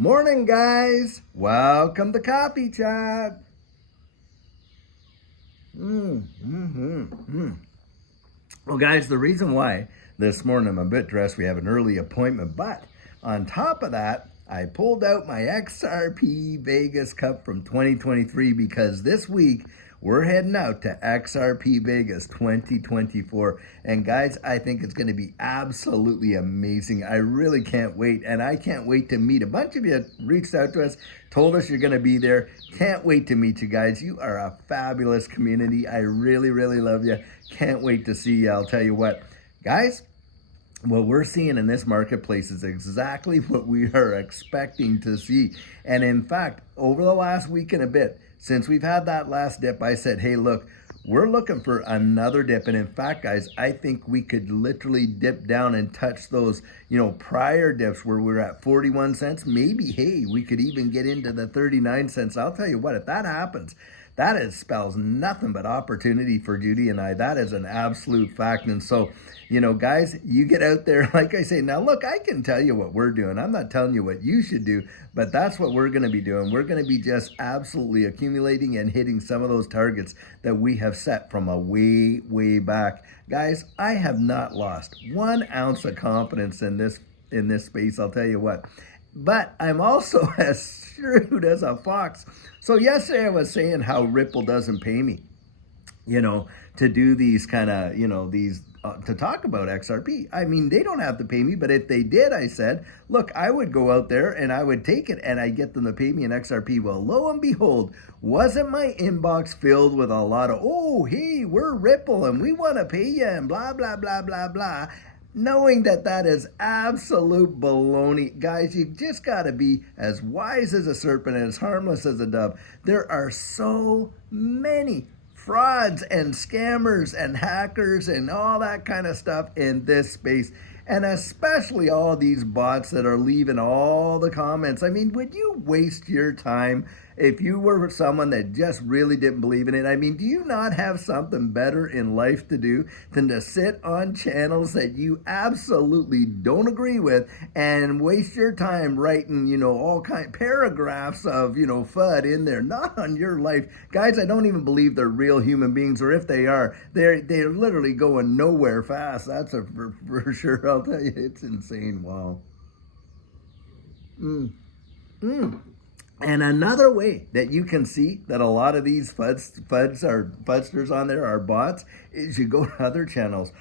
Morning, guys. Welcome to Coffee Chat. Well, guys, the reason why this morning I'm a bit dressed, we have an early appointment, but on top of that, I pulled out my XRP Vegas Cup from 2023 because this week we're heading out to XRP Vegas 2024. And guys, I think it's going to be absolutely amazing. I really can't wait. And I can't wait to meet a bunch of you reached out to us, told us you're going to be there. Can't wait to meet you guys. You are a fabulous community. I really, really love you. Can't wait to see you. I'll tell you what, guys, what we're seeing in this marketplace is exactly what we are expecting to see. And in fact, over the last week and a bit, since we've had that last dip, I said, hey, look, we're looking for another dip. And in fact, guys, I think we could literally dip down and touch those, prior dips where we're at 41 cents. Maybe, hey, we could even get into the 39 cents. I'll tell you what, if that happens, spells nothing but opportunity for Judy and I. That is an absolute fact. And so, guys, you get out there, like I say, now look, I can tell you what we're doing. I'm not telling you what you should do, but that's what we're going to be doing. We're going to be just absolutely accumulating and hitting some of those targets that we have set from a way, way back. Guys, I have not lost 1 ounce of confidence in this space. I'll tell you what. But I'm also as shrewd as a fox. So yesterday I was saying how Ripple doesn't pay me, to do these kind of, to talk about XRP. I mean, they don't have to pay me, but if they did, I said, look, I would go out there and I would take it and I get them to pay me in XRP. Well, lo and behold, wasn't my inbox filled with a lot of, oh, hey, we're Ripple and we want to pay you and blah, blah, blah, blah, blah. Knowing that is absolute baloney. Guys, you just got to be as wise as a serpent and as harmless as a dove. There are so many frauds and scammers and hackers and all that kind of stuff in this space. And especially all these bots that are leaving all the comments. I mean, would you waste your time if you were someone that just really didn't believe in it? I mean, do you not have something better in life to do than to sit on channels that you absolutely don't agree with and waste your time writing, all kind paragraphs of, FUD in there? Not on your life. Guys, I don't even believe they're real human beings, or if they are, they're literally going nowhere fast. That's for sure. I'll tell you, it's insane. Wow. And another way that you can see that a lot of these fudsters on there are bots is you go to other channels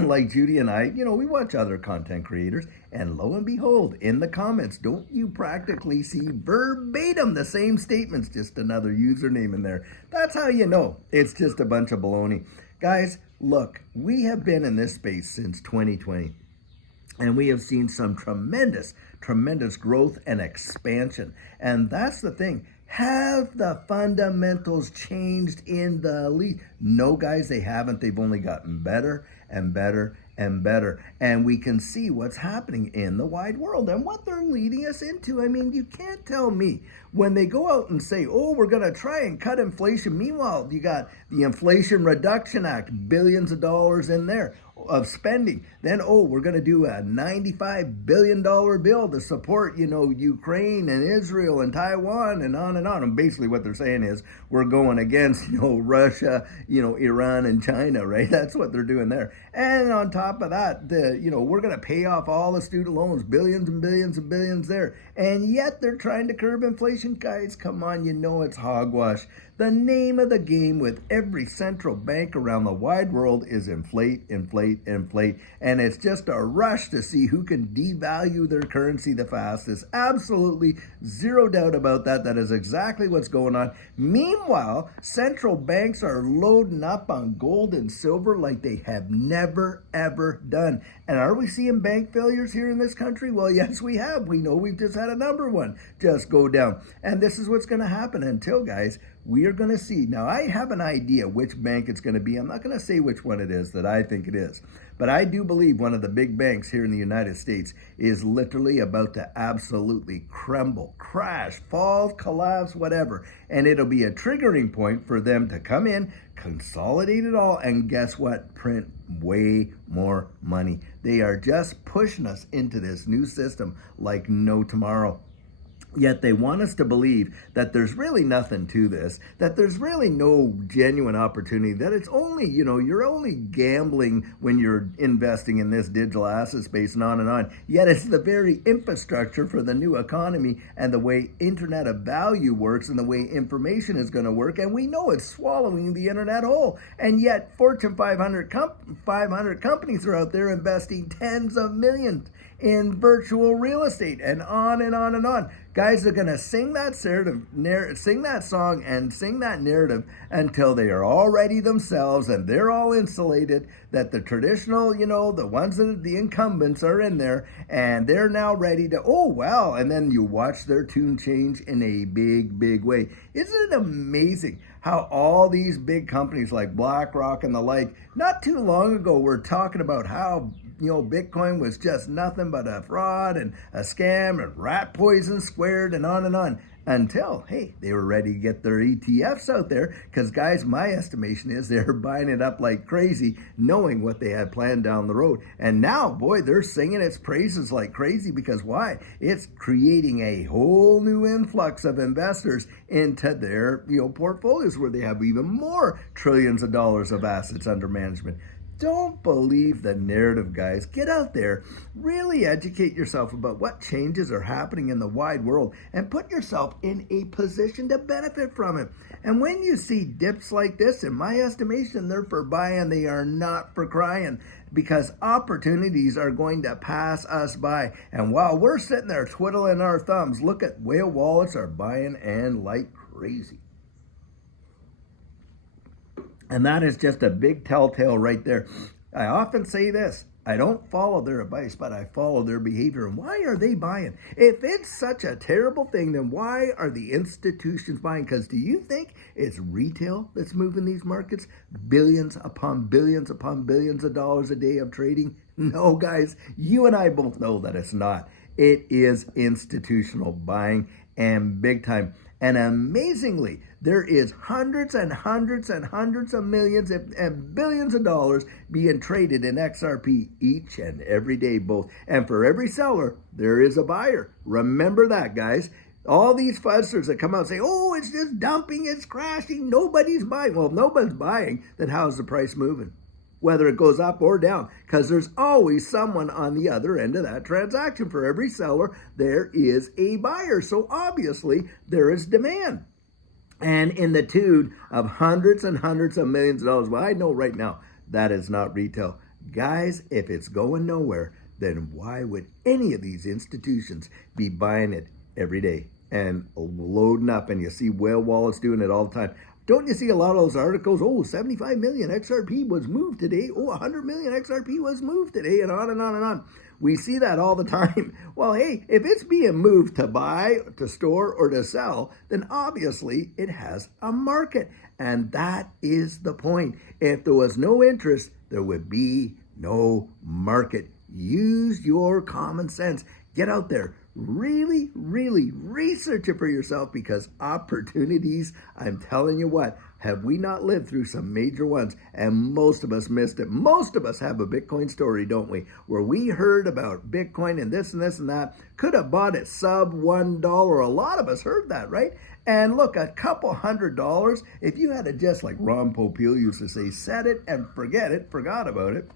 like Judy and I, we watch other content creators, and lo and behold, in the comments, don't you practically see verbatim the same statements, just another username in there. That's how you know it's just a bunch of baloney. Guys, look, we have been in this space since 2020. And we have seen some tremendous growth and expansion. And that's the thing. Have the fundamentals changed in the least? No, guys, they haven't. They've only gotten better and better and better. And we can see what's happening in the wide world and what they're leading us into. I mean, you can't tell me when they go out and say, oh, we're going to try and cut inflation. Meanwhile, you got the Inflation Reduction Act, billions of dollars in there of spending. Then, we're going to do a $95 billion bill to support, Ukraine and Israel and Taiwan and on and on. And basically what they're saying is we're going against, Russia, Iran and China, right? That's what they're doing there. And on top of that, we're going to pay off all the student loans, billions and billions and billions there. And yet they're trying to curb inflation. Guys, come on, it's hogwash. The name of the game with every central bank around the wide world is inflate, inflate, inflate. And it's just a rush to see who can devalue their currency the fastest. Absolutely zero doubt about that. That is exactly what's going on. Meanwhile, central banks are loading up on gold and silver like they have never, ever done. And are we seeing bank failures here in this country? Well, yes, we have. We know we've just had a number one just go down. And this is what's going to happen until, guys, we are going to see. Now, I have an idea which bank it's going to be. I'm not going to say which one it is that I think it is. But I do believe one of the big banks here in the United States is literally about to absolutely crumble, crash, fall, collapse, whatever. And it'll be a triggering point for them to come in, consolidate it all, and guess what? Print way more money. They are just pushing us into this new system like no tomorrow. Yet they want us to believe that there's really nothing to this, that there's really no genuine opportunity, that it's only, you're only gambling when you're investing in this digital asset space and on and on. Yet it's the very infrastructure for the new economy and the way internet of value works and the way information is going to work. And we know it's swallowing the internet whole. And yet Fortune 500 companies are out there investing tens of millions in virtual real estate and on and on and on. Guys are going to sing that song and sing that narrative until they are all ready themselves and they're all insulated, that the traditional, the ones that are the incumbents are in there and they're now ready to, oh, well, and then you watch their tune change in a big, big way. Isn't it amazing how all these big companies like BlackRock and the like, not too long ago, were talking about how Bitcoin was just nothing but a fraud and a scam and rat poison squared and on, until, hey, they were ready to get their ETFs out there because, guys, my estimation is they're buying it up like crazy, knowing what they had planned down the road. And now, boy, they're singing its praises like crazy because why? It's creating a whole new influx of investors into their, portfolios where they have even more trillions of dollars of assets under management. Don't believe the narrative, guys. Get out there, really educate yourself about what changes are happening in the wide world and put yourself in a position to benefit from it. And when you see dips like this, in my estimation, they're for buying, they are not for crying, because opportunities are going to pass us by. And while we're sitting there twiddling our thumbs, look at whale wallets are buying and like crazy. And that is just a big telltale right there. I often say this, I don't follow their advice, but I follow their behavior. And why are they buying? If it's such a terrible thing, then why are the institutions buying? Because do you think it's retail that's moving these markets? Billions upon billions of dollars a day of trading? No, guys, you and I both know that it's not. It is institutional buying, and big time. And amazingly, there is hundreds and hundreds and hundreds of millions and billions of dollars being traded in XRP each and every day, both. And for every seller, there is a buyer. Remember that, guys. All these fuzzers that come out and say, oh, it's just dumping, it's crashing, nobody's buying. Well, if nobody's buying, then how's the price moving? Whether it goes up or down, because there's always someone on the other end of that transaction. For every seller, there is a buyer. So obviously, there is demand. And in the tune of hundreds and hundreds of millions of dollars, well, I know right now that is not retail. Guys, if it's going nowhere, then why would any of these institutions be buying it every day and loading up? And you see whale wallets doing it all the time. Don't you see a lot of those articles? Oh, 75 million XRP was moved today. Oh, 100 million XRP was moved today, and on and on and on. We see that all the time. Well, hey, if it's being moved to buy, to store, or to sell, then obviously it has a market. And that is the point. If there was no interest, there would be no market. Use your common sense. Get out there. Really, really research it for yourself, because opportunities, I'm telling you what, have we not lived through some major ones? And most of us missed it. Most of us have a Bitcoin story, don't we? Where we heard about Bitcoin and this and this and that, could have bought it sub $1. A lot of us heard that, right? And look, a couple $100, if you had to just, like Ron Popeil used to say, set it and forget it, forgot about it,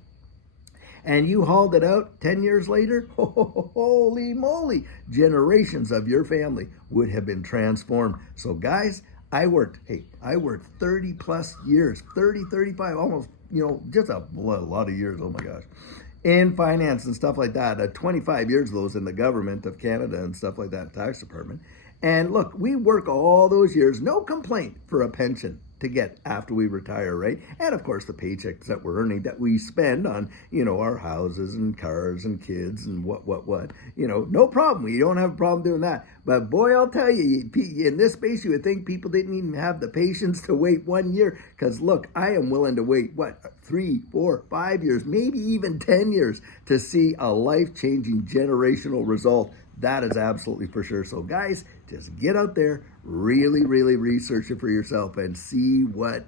and you hauled it out 10 years later, holy moly, generations of your family would have been transformed. So guys, I worked 30 plus years, 30, 35, almost, just a lot of years, oh my gosh, in finance and stuff like that. 25 years of those in the government of Canada and stuff like that, tax department. And look, we work all those years, no complaint, for a pension to get after we retire, right? And of course, the paychecks that we're earning that we spend on, our houses and cars and kids and what, no problem. We don't have a problem doing that. But boy, I'll tell you, in this space, you would think people didn't even have the patience to wait 1 year. Because look, I am willing to wait, 3, 4, 5 years, maybe even 10 years to see a life-changing generational result. That is absolutely for sure. So guys, just get out there, really, really research it for yourself and see what,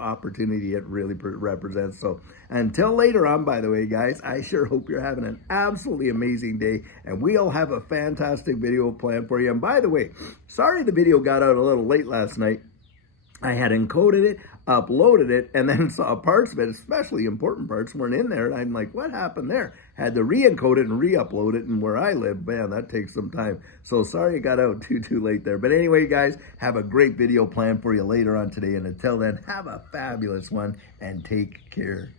opportunity it really represents. So until later on, by the way, guys, I sure hope you're having an absolutely amazing day, and we'll have a fantastic video planned for you. And by the way, sorry the video got out a little late last night. I had encoded it, uploaded it, and then saw parts of it, especially important parts, weren't in there. And I'm like, what happened there? Had to re-encode it and re-upload it. And where I live, man, that takes some time. So sorry it got out too late there. But anyway, guys, have a great video planned for you later on today. And until then, have a fabulous one and take care.